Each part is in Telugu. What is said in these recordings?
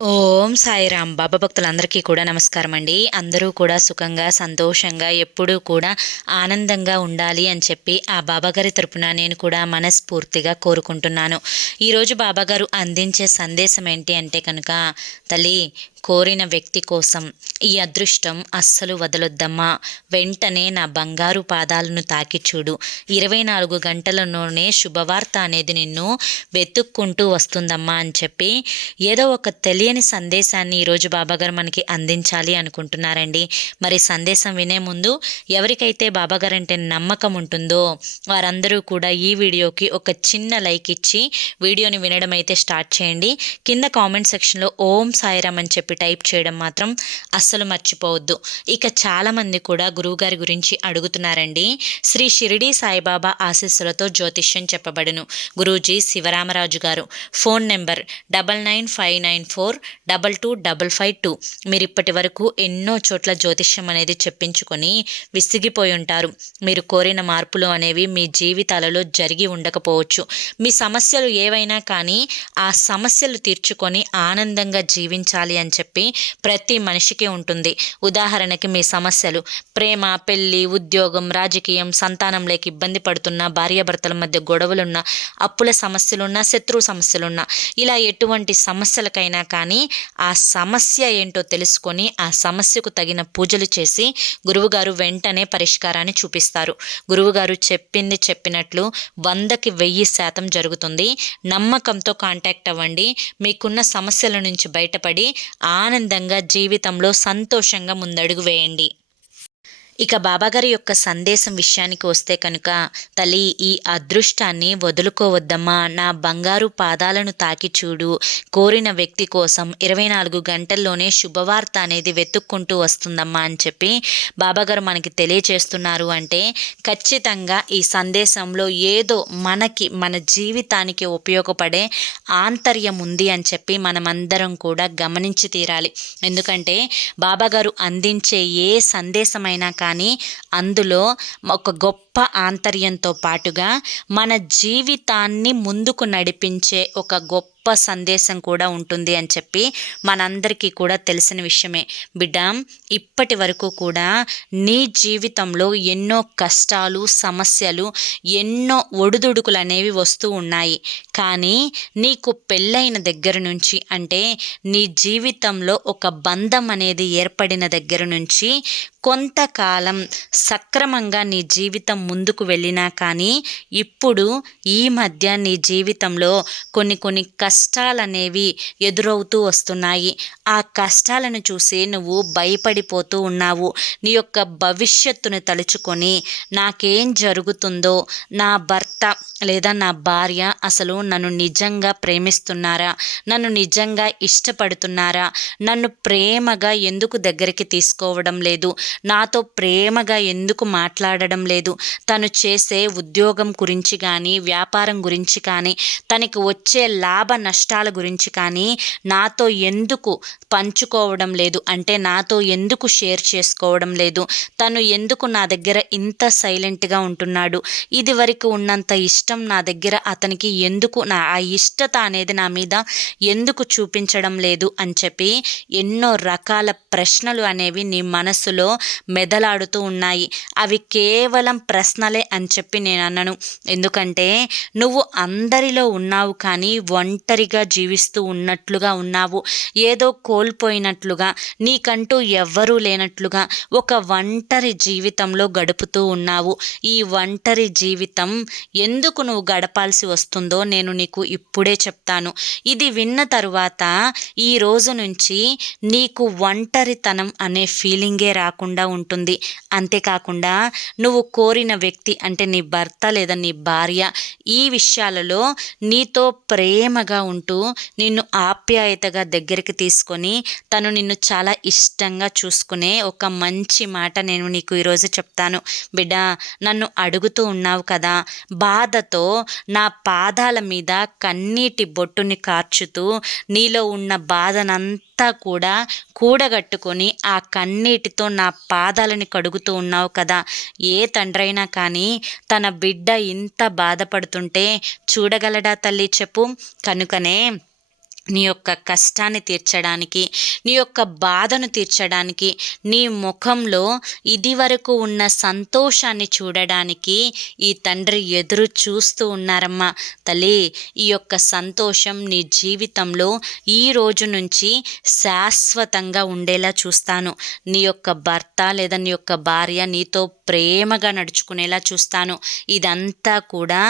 ఓం సాయిరాం. బాబా భక్తులందరికీ కూడా నమస్కారం అండి. అందరూ కూడా సుఖంగా, సంతోషంగా, ఎప్పుడూ కూడా ఆనందంగా ఉండాలి అని చెప్పి ఆ బాబాగారి తరపున నేను కూడా మనస్ఫూర్తిగా కోరుకుంటున్నాను. ఈరోజు బాబాగారు అందించే సందేశం ఏంటి అంటే కనుక, తల్లి, కోరిన వ్యక్తి కోసం ఈ అదృష్టం అస్సలు వదలొద్దమ్మా. వెంటనే నా బంగారు పాదాలను తాకి చూడు. 24 గంటలలోనే శుభవార్త అనేది నిన్ను వెతుక్కుంటూ వస్తుందమ్మా అని చెప్పి ఏదో ఒక తెలియని సందేశాన్ని ఈరోజు బాబాగారు మనకి అందించాలి అనుకుంటున్నారండి. మరి సందేశం వినే ముందు ఎవరికైతే బాబాగారు అంటే నమ్మకం ఉంటుందో వారందరూ కూడా ఈ వీడియోకి ఒక చిన్న లైక్ ఇచ్చి వీడియోని వినడం అయితే స్టార్ట్ చేయండి. కింద కామెంట్ సెక్షన్లో ఓం సాయిరామ్ అని చెప్పి టైప్ చేయడం మాత్రం అస్సలు మర్చిపోవద్దు. ఇక చాలామంది కూడా గురువుగారి గురించి అడుగుతున్నారండి. శ్రీ షిరిడి సాయిబాబా ఆశీస్సులతో జ్యోతిష్యం చెప్పబడును. గురూజీ శివరామరాజు గారు. Phone number 9959422552. మీరు ఇప్పటి వరకు ఎన్నో చోట్ల జ్యోతిష్యం అనేది చెప్పించుకొని విసిగిపోయి ఉంటారు. మీరు కోరిన మార్పులు అనేవి మీ జీవితాలలో జరిగి ఉండకపోవచ్చు. మీ సమస్యలు ఏవైనా కానీ ఆ సమస్యలు తీర్చుకొని ఆనందంగా జీవించాలి అని చెప్పి ప్రతి మనిషికి ఉంటుంది. ఉదాహరణకి మీ సమస్యలు ప్రేమ, పెళ్లి, ఉద్యోగం, రాజకీయం, సంతానం లేక ఇబ్బంది పడుతున్న, భార్యాభర్తల మధ్య గొడవలున్నా, అప్పుల సమస్యలున్నా, శత్రు సమస్యలున్నా, ఇలా ఎటువంటి సమస్యలకైనా కానీ ఆ సమస్య ఏంటో తెలుసుకొని ఆ సమస్యకు తగిన పూజలు చేసి గురువుగారు వెంటనే పరిష్కారాన్ని చూపిస్తారు. గురువుగారు చెప్పింది చెప్పినట్లు 100కి 1000% జరుగుతుంది. నమ్మకంతో కాంటాక్ట్ అవ్వండి. మీకున్న సమస్యల నుంచి బయటపడి ఆనందంగా జీవితంలో సంతోషంగా ముందడుగు వేయండి. ఇక బాబాగారి యొక్క సందేశం విషయానికి వస్తే కనుక, తల్లి, ఈ అదృష్టాన్ని వదులుకోవద్దమ్మా. నా బంగారు పాదాలను తాకి చూడు. కోరిన వ్యక్తి కోసం 24 గంటల్లోనే శుభవార్త అనేది వెతుక్కుంటూ వస్తుందమ్మా అని చెప్పి బాబాగారు మనకి తెలియచేస్తున్నారు. అంటే ఖచ్చితంగా ఈ సందేశంలో ఏదో మనకి, మన జీవితానికి ఉపయోగపడే ఆంతర్యం ఉంది అని చెప్పి మనమందరం కూడా గమనించి తీరాలి. ఎందుకంటే బాబాగారు అందించే ఏ సందేశమైనా కానీ అందులో ఒక గొప్ప ఆంతర్యంతో పాటుగా మన జీవితాన్ని ముందుకు నడిపించే ఒక గొప్ప సందేశం కూడా ఉంటుంది అని చెప్పి మనందరికీ కూడా తెలిసిన విషయమే. బిడ్డ, ఇప్పటి వరకు కూడా నీ జీవితంలో ఎన్నో కష్టాలు, సమస్యలు, ఎన్నో ఒడిదుడుకులు అనేవి వస్తూ ఉన్నాయి. కానీ నీకు పెళ్ళైన దగ్గర నుంచి, అంటే నీ జీవితంలో ఒక బంధం అనేది ఏర్పడిన దగ్గర నుంచి కొంతకాలం సక్రమంగా నీ జీవితం ముందుకు వెళ్ళినా కానీ ఇప్పుడు ఈ మధ్య నీ జీవితంలో కొన్ని కష్టాలనేవి ఎదురవుతూ వస్తున్నాయి. ఆ కష్టాలను చూసి నువ్వు భయపడిపోతూ ఉన్నావు. నీ యొక్క భవిష్యత్తును తలుచుకొని నాకేం జరుగుతుందో, నా భర్త లేదా నా భార్య అసలు నన్ను నిజంగా ప్రేమిస్తున్నారా, నన్ను నిజంగా ఇష్టపడుతున్నారా, నన్ను ప్రేమగా ఎందుకు దగ్గరికి తీసుకోవడం లేదు, నాతో ప్రేమగా ఎందుకు మాట్లాడడం లేదు, తను చేసే ఉద్యోగం గురించి కానీ, వ్యాపారం గురించి కానీ, తనకి వచ్చే లాభ నష్టాల గురించి కానీ నాతో ఎందుకు పంచుకోవడం లేదు, అంటే నాతో ఎందుకు షేర్ చేసుకోవడం లేదు, తను ఎందుకు నా దగ్గర ఇంత సైలెంట్గా ఉంటున్నాడు, ఇది వరకు ఉన్నంత ఇష్టం నా దగ్గర అతనికి ఎందుకు, ఆ ఇష్టత అనేది నా మీద ఎందుకు చూపించడం లేదు అని చెప్పి ఎన్నో రకాల ప్రశ్నలు అనేవి నీ మనసులో మెదలాడుతూ ఉన్నాయి. అవి కేవలం ప్రశ్నలే అని చెప్పి నేను అన్నను. ఎందుకంటే నువ్వు అందరిలో ఉన్నావు కానీ ఒంటరిగా జీవిస్తూ ఉన్నట్లుగా ఉన్నావు. ఏదో కోల్పోయినట్లుగా, నీకంటూ ఎవ్వరూ లేనట్లుగా ఒక ఒంటరి జీవితంలో గడుపుతూ ఉన్నావు. ఈ ఒంటరి జీవితం ఎందుకు నువ్వు గడపాల్సి వస్తుందో నేను నీకు ఇప్పుడే చెప్తాను. ఇది విన్న తరువాత ఈ రోజు నుంచి నీకు ఒంటరితనం అనే ఫీలింగే రాకుండా ఉంటుంది. అంతేకాకుండా నువ్వు కోరిన వ్యక్తి, అంటే నీ భర్త లేదా నీ భార్య, ఈ విషయాలలో నీతో ప్రేమగా ఉంటూ నిన్ను ఆప్యాయతగా దగ్గరికి తీసుకొని తను నిన్ను చాలా ఇష్టంగా చూసుకునే ఒక మంచి మాట నేను నీకు ఈరోజు చెప్తాను. బిడ్డ, నన్ను అడుగుతూ ఉన్నావు కదా, బాధతో నా పాదాల మీద కన్నీటి బొట్టుని కార్చుతూ నీలో ఉన్న బాధనంతా కూడా కూడగట్టుకొని ఆ కన్నీటితో నా పాదాలని కడుగుతూ ఉన్నావు కదా. ఏ తండ్రైనా కానీ తన బిడ్డ ఇంత బాధపడుతుంటే చూడగలడా తల్లి చెప్పు? కనుకనే నీ యొక్క కష్టాన్ని తీర్చడానికి, నీ యొక్క బాధను తీర్చడానికి, నీ ముఖంలో ఇదివరకు ఉన్న సంతోషాన్ని చూడడానికి ఈ తండ్రి ఎదురు చూస్తూ ఉన్నారమ్మా. తల్లి, ఈ యొక్క సంతోషం నీ జీవితంలో ఈ రోజు నుంచి శాశ్వతంగా ఉండేలా చూస్తాను. నీ యొక్క భర్త లేదా నీ యొక్క భార్య నీతో ప్రేమగా నడుచుకునేలా చూస్తాను. ఇదంతా కూడా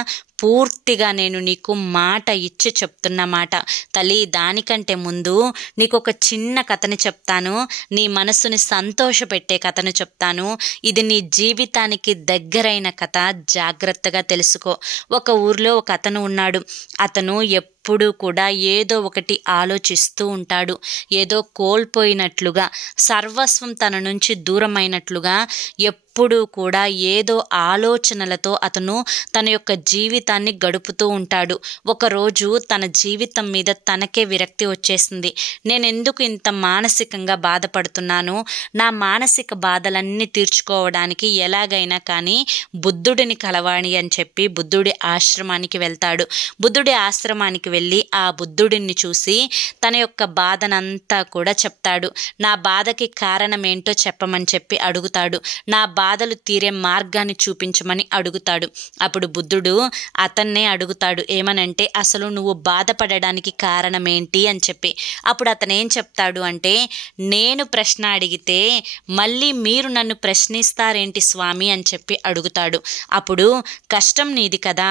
పూర్తిగా నేను నీకు మాట ఇచ్చి చెప్తున్న మాట. తల్లి, దానికంటే ముందు నీకు ఒక చిన్న కథని చెప్తాను. నీ మనసుని సంతోషపెట్టే కథను చెప్తాను. ఇది నీ జీవితానికి దగ్గరైన కథ. జాగ్రత్తగా తెలుసుకో. ఒక ఊర్లో ఒక అతను ఉన్నాడు. అతను ఎప్పుడూ కూడా ఏదో ఒకటి ఆలోచిస్తూ ఉంటాడు. ఏదో కోల్పోయినట్లుగా, సర్వస్వం తన నుంచి దూరమైనట్లుగా ఎప్పుడూ కూడా ఏదో ఆలోచనలతో అతను తన యొక్క జీవితాన్ని గడుపుతూ ఉంటాడు. ఒకరోజు తన జీవితం మీద తనకే విరక్తి వచ్చేసింది. నేనెందుకు ఇంత మానసికంగా బాధపడుతున్నాను? నా మానసిక బాధలన్నీ తీర్చుకోవడానికి ఎలాగైనా కానీ బుద్ధుడిని కలవాలి అని చెప్పి బుద్ధుడి ఆశ్రమానికి వెళ్తాడు. బుద్ధుడి ఆశ్రమానికి వెళ్ళి ఆ బుద్ధుడిని చూసి తన యొక్క బాధనంతా కూడా చెప్తాడు. నా బాధకి కారణం ఏంటో చెప్పమని చెప్పి అడుగుతాడు. నా బాధలు తీరే మార్గాన్ని చూపించమని అడుగుతాడు. అప్పుడు బుద్ధుడు అతన్నే అడుగుతాడు, ఏమనంటే, అసలు నువ్వు బాధపడడానికి కారణం ఏంటి అని చెప్పి. అప్పుడు అతను ఏం చెప్తాడు అంటే, నేను ప్రశ్న అడిగితే మళ్ళీ మీరు నన్ను ప్రశ్నిస్తారేంటి స్వామి అని చెప్పి అడుగుతాడు. అప్పుడు కష్టం నీది కదా,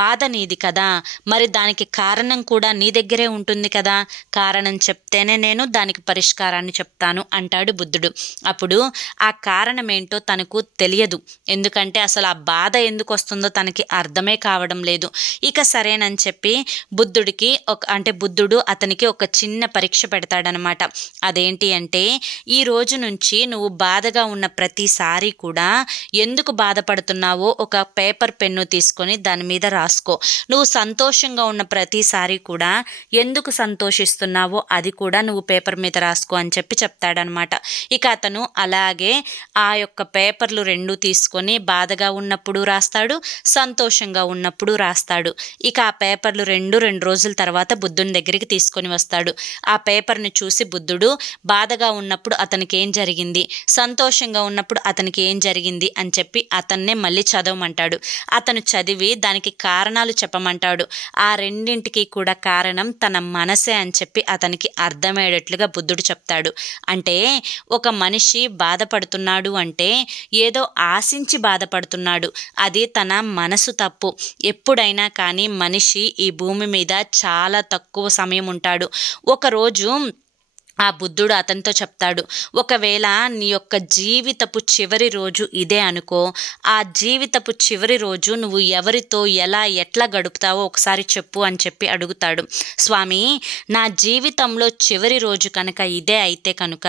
బాధ నీది కదా, మరి దానికి కారణం కూడా నీ దగ్గరే ఉంటుంది కదా, కారణం చెప్తేనే నేను దానికి పరిష్కారాన్ని చెప్తాను అంటాడు బుద్ధుడు. అప్పుడు ఆ కారణం ఏంటో తనకు తెలియదు. ఎందుకంటే అసలు ఆ బాధ ఎందుకు వస్తుందో తనకి అర్థమే కావడం లేదు. ఇక సరేనని చెప్పి బుద్ధుడు అతనికి ఒక చిన్న పరీక్ష పెడతాడనమాట. అదేంటి అంటే, ఈ రోజు నుంచి నువ్వు బాధగా ఉన్న ప్రతిసారి కూడా ఎందుకు బాధపడుతున్నావో ఒక పేపర్ పెన్ను తీసుకొని దాని మీద రాసుకో. నువ్వు సంతోషంగా ఉన్న ప్రతిసారి కూడా ఎందుకు సంతోషిస్తున్నావో అది కూడా నువ్వు పేపర్ మీద రాసుకో అని చెప్పి చెప్తాడనమాట. ఇక అతను అలాగే ఆ యొక్క పేపర్లు రెండు తీసుకొని బాధగా ఉన్నప్పుడు రాస్తాడు, సంతోషంగా ఉన్నప్పుడు రాస్తాడు. ఇక ఆ పేపర్లు రెండు రోజుల తర్వాత బుద్ధుని దగ్గరికి తీసుకొని వస్తాడు. ఆ పేపర్ని చూసి బుద్ధుడు బాధగా ఉన్నప్పుడు అతనికి ఏం జరిగింది, సంతోషంగా ఉన్నప్పుడు అతనికి ఏం జరిగింది అని చెప్పి అతన్నే మళ్ళీ చదవమంటాడు. అతను చదివి దానికి కారణాలు చెప్పమంటాడు. ఆ రెండింటికి కూడా కారణం తన మనసే అని చెప్పి అతనికి అర్థమయ్యేటట్లుగా బుద్ధుడు చెప్తాడు. అంటే ఒక మనిషి బాధపడుతున్నాడు అంటే ఏదో ఆశించి బాధపడుతున్నాడు. అది తన మనసు తప్పు. ఎప్పుడైనా కానీ మనిషి ఈ భూమి మీద చాలా తక్కువ సమయం ఉంటాడు. ఒకరోజు ఆ బుద్ధుడు అతనితో చెప్తాడు, ఒకవేళ నీ యొక్క జీవితపు చివరి రోజు ఇదే అనుకో, ఆ జీవితపు చివరి రోజు నువ్వు ఎవరితో ఎట్లా గడుపుతావో ఒకసారి చెప్పు అని చెప్పి అడుగుతాడు. స్వామి, నా జీవితంలో చివరి రోజు కనుక ఇదే అయితే కనుక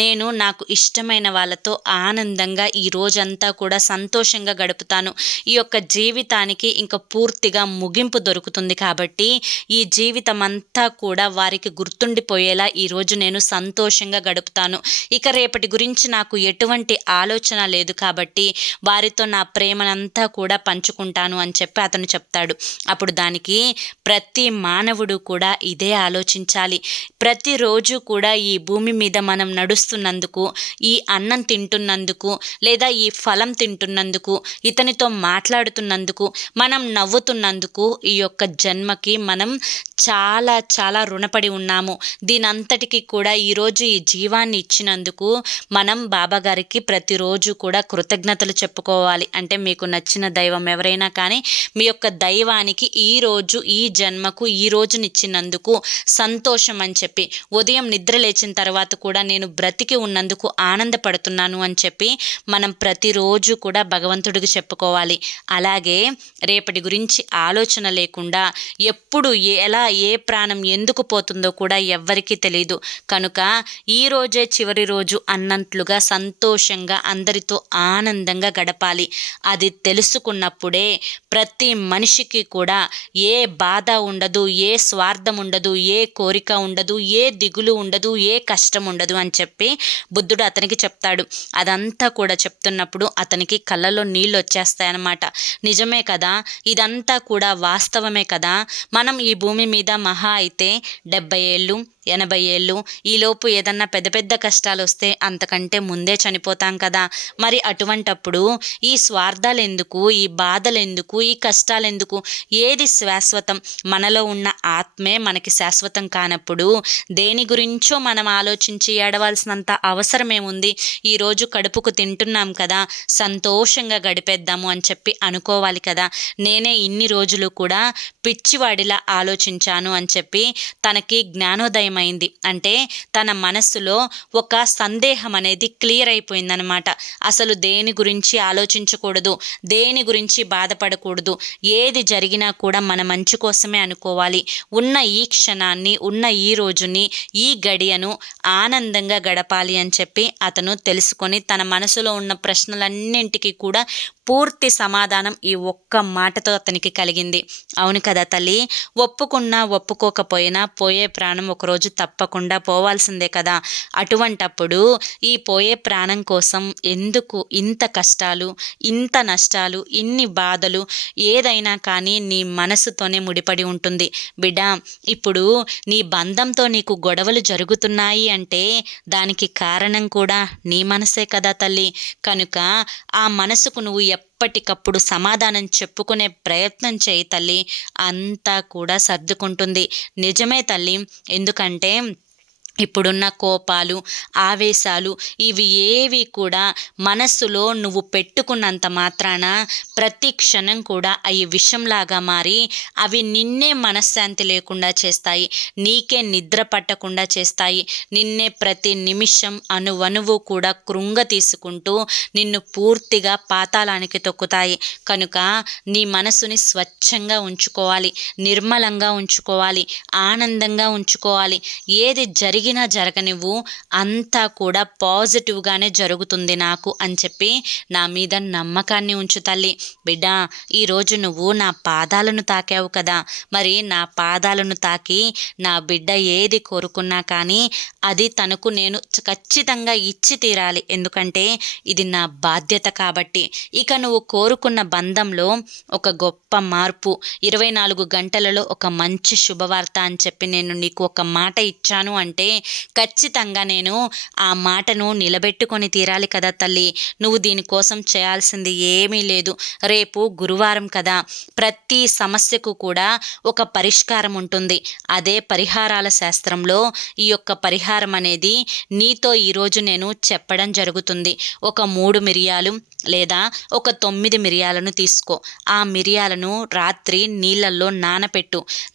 నేను నాకు ఇష్టమైన వాళ్ళతో ఆనందంగా ఈ రోజంతా కూడా సంతోషంగా గడుపుతాను. ఈ యొక్క జీవితానికి ఇంకా పూర్తిగా ముగింపు దొరుకుతుంది కాబట్టి ఈ జీవితం అంతా కూడా వారికి గుర్తుండిపోయేలా ఈరోజు నేను సంతోషంగా గడుపుతాను. ఇక రేపటి గురించి నాకు ఎటువంటి ఆలోచన లేదు కాబట్టి వారితో నా ప్రేమనంతా కూడా పంచుకుంటాను అని చెప్పి అతను చెప్తాడు. అప్పుడు దానికి ప్రతి మానవుడు కూడా ఇదే ఆలోచించాలి. ప్రతిరోజు కూడా ఈ భూమి మీద మనం నడుస్తున్నందుకు, ఈ అన్నం తింటున్నందుకు, లేదా ఈ ఫలం తింటున్నందుకు, ఇతనితో మాట్లాడుతున్నందుకు, మనం నవ్వుతున్నందుకు ఈ యొక్క జన్మకి మనం చాలా చాలా రుణపడి ఉన్నాము. దీనంతటికి కూడా ఈరోజు ఈ జీవాన్ని ఇచ్చినందుకు మనం బాబాగారికి ప్రతిరోజు కూడా కృతజ్ఞతలు చెప్పుకోవాలి. అంటే మీకు నచ్చిన దైవం ఎవరైనా కానీ మీ యొక్క దైవానికి ఈరోజు ఈ జన్మకు ఈ రోజునిచ్చినందుకు సంతోషం అని చెప్పి, ఉదయం నిద్ర లేచిన తర్వాత కూడా నేను బ్రతికి ఉన్నందుకు ఆనందపడుతున్నాను అని చెప్పి మనం ప్రతిరోజు కూడా భగవంతుడికి చెప్పుకోవాలి. అలాగే రేపటి గురించి ఆలోచన లేకుండా ఎప్పుడు ఏ ప్రాణం ఎందుకు పోతుందో కూడా ఎవ్వరికీ తెలియదు. కనుక ఈ రోజే చివరి రోజు అన్నట్లుగా సంతోషంగా అందరితో ఆనందంగా గడపాలి. అది తెలుసుకున్నప్పుడే ప్రతి మనిషికి కూడా ఏ బాధ ఉండదు, ఏ స్వార్థం ఉండదు, ఏ కోరిక ఉండదు, ఏ దిగులు ఉండదు, ఏ కష్టం ఉండదు అని చెప్పి బుద్ధుడు అతనికి చెప్తాడు. అదంతా కూడా చెప్తున్నప్పుడు అతనికి కళ్ళలో నీళ్ళు వచ్చేస్తాయన్నమాట. నిజమే కదా, ఇదంతా కూడా వాస్తవమే కదా. మనం ఈ భూమి మీద మహా అయితే 70 ఏళ్ళు 80 ఏళ్ళు, ఈలోపు ఏదన్నా పెద్ద పెద్ద కష్టాలు వస్తే అంతకంటే ముందే చనిపోతాం కదా. మరి అటువంటప్పుడు ఈ స్వార్థాలు ఎందుకు, ఈ బాధలు ఎందుకు, ఈ కష్టాలు ఎందుకు? ఏది శాశ్వతం? మనలో ఉన్న ఆత్మే మనకి శాశ్వతం కానప్పుడు దేని గురించో మనం ఆలోచించి ఏడవలసినంత అవసరం ఏముంది? ఈరోజు కడుపుకు తింటున్నాం కదా, సంతోషంగా గడిపేద్దాము అని చెప్పి అనుకోవాలి కదా. నేనే ఇన్ని రోజులు కూడా పిచ్చివాడిలా ఆలోచించాను అని చెప్పి తనకి జ్ఞానోదయం అయింది. అంటే తన మనస్సులో ఒక సందేహం అనేది క్లియర్ అయిపోయిందనమాట. అసలు దేని గురించి ఆలోచించకూడదు, దేని గురించి బాధపడకూడదు, ఏది జరిగినా కూడా మన మంచి కోసమే అనుకోవాలి. ఉన్న ఈ క్షణాన్ని, ఉన్న ఈ రోజుని, ఈ గడియను ఆనందంగా గడపాలి అని చెప్పి అతను తెలుసుకొని తన మనసులో ఉన్న ప్రశ్నలన్నింటికీ కూడా పూర్తి సమాధానం ఈ ఒక్క మాటతో అతనికి కలిగింది. అవును కదా తల్లి, ఒప్పుకున్నా ఒప్పుకోకపోయినా పోయే ప్రాణం ఒకరోజు తప్పకుండా పోవాల్సిందే కదా. అటువంటప్పుడు ఈ పోయే ప్రాణం కోసం ఎందుకు ఇంత కష్టాలు, ఇంత నష్టాలు, ఇన్ని బాధలు? ఏదైనా కానీ నీ మనసుతోనే ముడిపడి ఉంటుంది బిడ్డ. ఇప్పుడు నీ బంధంతో నీకు గొడవలు జరుగుతున్నాయి అంటే దానికి కారణం కూడా నీ మనసే కదా తల్లి. కనుక ఆ మనసుకు నువ్వు ఎప్పటికప్పుడు సమాధానం చెప్పుకునే ప్రయత్నం చేయి తల్లి, అంతా కూడా సర్దుకుంటుంది. నిజమే తల్లి, ఎందుకంటే ఇప్పుడున్న కోపాలు, ఆవేశాలు ఇవి ఏవి కూడా మనస్సులో నువ్వు పెట్టుకున్నంత మాత్రాన ప్రతి క్షణం కూడా అవి విషంలాగా మారి అవి నిన్నే మనశ్శాంతి లేకుండా చేస్తాయి, నీకే నిద్ర పట్టకుండా చేస్తాయి, నిన్నే ప్రతి నిమిషం అణువణువు కూడా కృంగ తీసుకుంటూ నిన్ను పూర్తిగా పాతాళానికి తొక్కుతాయి. కనుక నీ మనసుని స్వచ్ఛంగా ఉంచుకోవాలి, నిర్మలంగా ఉంచుకోవాలి, ఆనందంగా ఉంచుకోవాలి. ఏది జరిగినా జరగనివ్వు, అంతా కూడా పాజిటివ్గానే జరుగుతుంది నాకు అని చెప్పి నా మీద నమ్మకాన్ని ఉంచు తల్లి. బిడ్డ, ఈరోజు నువ్వు నా పాదాలను తాకావు కదా, మరి నా పాదాలను తాకి నా బిడ్డ ఏది కోరుకున్నా కానీ అది తనకు నేను ఖచ్చితంగా ఇచ్చి తీరాలి. ఎందుకంటే ఇది నా బాధ్యత కాబట్టి. ఇక నువ్వు కోరుకున్న బంధంలో ఒక గొప్ప మార్పు, 24 గంటలలో ఒక మంచి శుభవార్త అని చెప్పి నేను నీకు ఒక మాట ఇచ్చాను అంటే ఖచ్చితంగా నేను ఆ మాటను నిలబెట్టుకొని తీరాలి కదా తల్లి. నువ్వు దీనికోసం చేయాల్సింది ఏమీ లేదు. రేపు గురువారం కదా, ప్రతి సమస్యకు కూడా ఒక పరిష్కారం ఉంటుంది. అదే పరిహారాల శాస్త్రంలో ఈ యొక్క పరిహారం అనేది నీతో ఈరోజు నేను చెప్పడం జరుగుతుంది. ఒక 3 మిరియాలు లేదా ఒక 9 మిరియాలను తీసుకో. ఆ మిరియాలను రాత్రి నీళ్ళల్లో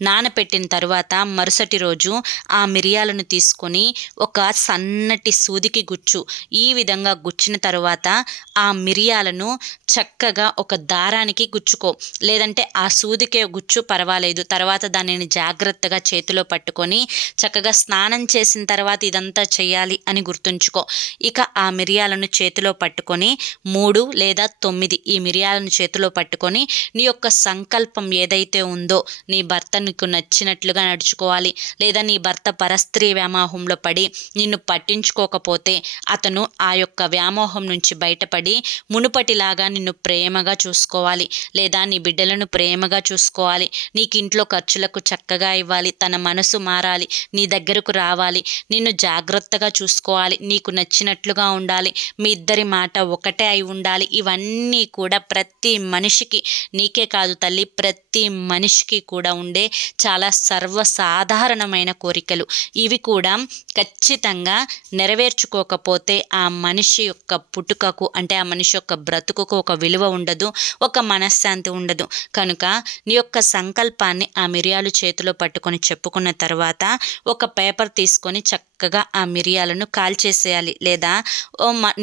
నానపెట్టిన తరువాత మరుసటి రోజు ఆ మిరియాలను తీసుకొని ఒక సన్నటి సూదికి గుచ్చు. ఈ విధంగా గుచ్చిన తరువాత ఆ మిరియాలను చక్కగా ఒక దారానికి గుచ్చుకో, లేదంటే ఆ సూదికే గుచ్చు పర్వాలేదు. తర్వాత దానిని జాగ్రత్తగా చేతిలో పట్టుకొని చక్కగా స్నానం చేసిన తర్వాత ఇదంతా చేయాలి అని గుర్తుంచుకో. ఇక ఆ మిరియాలను చేతిలో పట్టుకొని 3 లేదా 9 ఈ మిరియాలను చేతిలో పట్టుకొని నీ యొక్క సంకల్పం ఏదైతే ఉందో, నీ భర్త నీకు నచ్చినట్లుగా నడుచుకోవాలి, లేదా నీ భర్త పరస్త్రీ వ్యామోహంలో పడి నిన్ను పట్టించుకోకపోతే అతను ఆ యొక్క వ్యామోహం నుంచి బయటపడి మునుపటిలాగా నిన్ను ప్రేమగా చూసుకోవాలి, లేదా నీ బిడ్డలను ప్రేమగా చూసుకోవాలి, నీకు ఇంట్లో ఖర్చులకు చక్కగా ఇవ్వాలి, తన మనసు మారాలి, నీ దగ్గరకు రావాలి, నిన్ను జాగ్రత్తగా చూసుకోవాలి, నీకు నచ్చినట్లుగా ఉండాలి, మీ ఇద్దరి మాట ఒకటే అయి ఉండాలి. ఇవన్నీ కూడా ప్రతి మనిషికి, నీకే కాదు తల్లి, ప్రతి మనిషికి కూడా ఉండే చాలా సర్వసాధారణమైన కోరికలు. ఇవి కూడా ఖచ్చితంగా నెరవేర్చుకోకపోతే ఆ మనిషి యొక్క పుట్టుకకు, అంటే ఆ మనిషి యొక్క బ్రతుకుకు ఒక విలువ ఉండదు, ఒక మనశ్శాంతి ఉండదు. కనుక నీ యొక్క సంకల్పాన్ని ఆ మిరియాలు చేతిలో పట్టుకొని చెప్పుకున్న తర్వాత ఒక పేపర్ తీసుకొని చక్కగా ఆ మిరియాలను కాల్చేసేయాలి. లేదా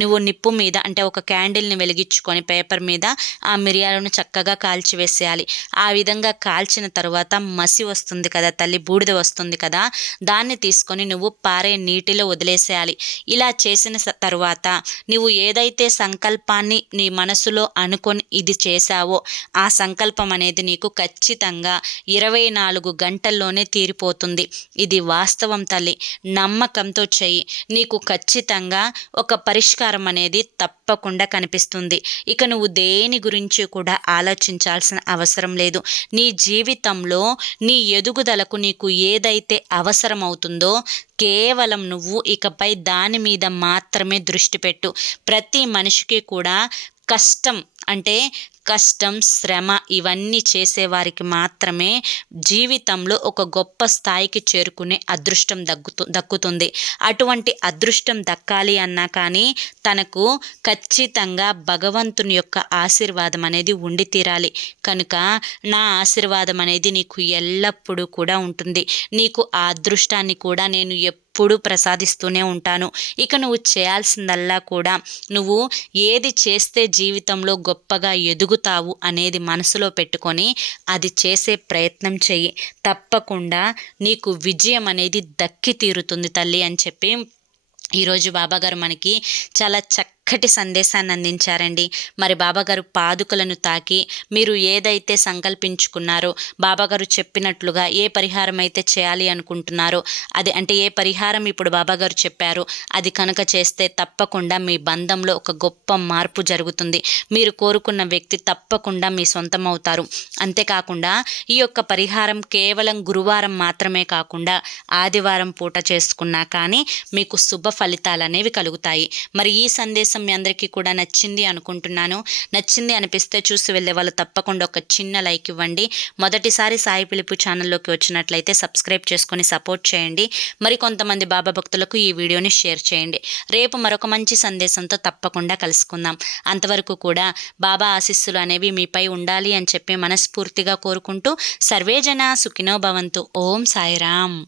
నువ్వు నిప్పు మీద అంటే ఒక క్యాండిల్ని వెలిగించుకొని పేపర్ మీద ఆ మిరియాలను చక్కగా కాల్చివేసేయాలి. ఆ విధంగా కాల్చిన తర్వాత మసి వస్తుంది కదా తల్లి, బూడిద వస్తుంది కదా, దాన్ని తీసుకొని నువ్వు పారే నీటిలో వదిలేసేయాలి. ఇలా చేసిన తరువాత నువ్వు ఏదైతే సంకల్పాన్ని నీ మనసులో అనుకొని ఇది చేశావో ఆ సంకల్పం అనేది నీకు ఖచ్చితంగా 24 గంటల్లోనే తీరిపోతుంది. ఇది వాస్తవం తల్లి, నమ్మకంతో చెయ్యి. నీకు ఖచ్చితంగా ఒక పరిష్కారం అనేది తప్పకుండా కనిపిస్తుంది. ఇక నువ్వు దేని గురించి కూడా ఆలోచించాల్సిన అవసరం లేదు. నీ జీవితంలో నీ ఎదుగుదలకు నీకు ఏదైతే అవసరం అవుతుందో కేవలం నువ్వు ఇకపై దాని మీద మాత్రమే దృష్టి పెట్టు. ప్రతి మనిషికి కూడా కష్టం, శ్రమ ఇవన్నీ చేసేవారికి మాత్రమే జీవితంలో ఒక గొప్ప స్థాయికి చేరుకునే అదృష్టం దక్కుతుంది. అటువంటి అదృష్టం దక్కాలి అన్నా కానీ తనకు ఖచ్చితంగా భగవంతుని యొక్క ఆశీర్వాదం అనేది ఉండి తీరాలి. కనుక నా ఆశీర్వాదం అనేది నీకు ఎల్లప్పుడూ కూడా ఉంటుంది. నీకు ఆ అదృష్టాన్ని కూడా నేను ఎప్పుడూ ప్రసాదిస్తూనే ఉంటాను. ఇక నువ్వు చేయాల్సిందల్లా కూడా నువ్వు ఏది చేస్తే జీవితంలో గొప్పగా ఎదుగుతావు అనేది మనసులో పెట్టుకొని అది చేసే ప్రయత్నం చెయ్యి. తప్పకుండా నీకు విజయం అనేది దక్కి తీరుతుంది తల్లి అని చెప్పి ఈరోజు బాబాగారు మనకి చాలా చక్కటి సందేశాన్ని అందించారండి. మరి బాబాగారు పాదుకలను తాకి మీరు ఏదైతే సంకల్పించుకున్నారో, బాబాగారు చెప్పినట్లుగా ఏ పరిహారం అయితే చేయాలి అనుకుంటున్నారో అది అంటే ఏ పరిహారం ఇప్పుడు బాబాగారు చెప్పారో అది కనుక చేస్తే తప్పకుండా మీ బంధంలో ఒక గొప్ప మార్పు జరుగుతుంది. మీరు కోరుకున్న వ్యక్తి తప్పకుండా మీ సొంతం అవుతారు. అంతేకాకుండా ఈ యొక్క పరిహారం కేవలం గురువారం మాత్రమే కాకుండా ఆదివారం పూట చేసుకున్నా కానీ మీకు శుభ ఫలితాలు అనేవి కలుగుతాయి. మరి ఈ సందేశం మీ అందరికీ కూడా నచ్చింది అనుకుంటున్నాను. నచ్చింది అనిపిస్తే చూసి వెళ్ళే వాళ్ళు తప్పకుండా ఒక చిన్న లైక్ ఇవ్వండి. మొదటిసారి సాయి పిలుపు ఛానల్లోకి వచ్చినట్లయితే సబ్స్క్రైబ్ చేసుకొని సపోర్ట్ చేయండి. మరి కొంతమంది బాబా భక్తులకు ఈ వీడియోని షేర్ చేయండి. రేపు మరొక మంచి సందేశంతో తప్పకుండా కలుసుకుందాం. అంతవరకు కూడా బాబా ఆశీస్సులు అనేవి మీపై ఉండాలి అని చెప్పి మనస్ఫూర్తిగా కోరుకుంటూ సర్వేజన సుఖినో భవంతు. ఓం సాయిరామ్.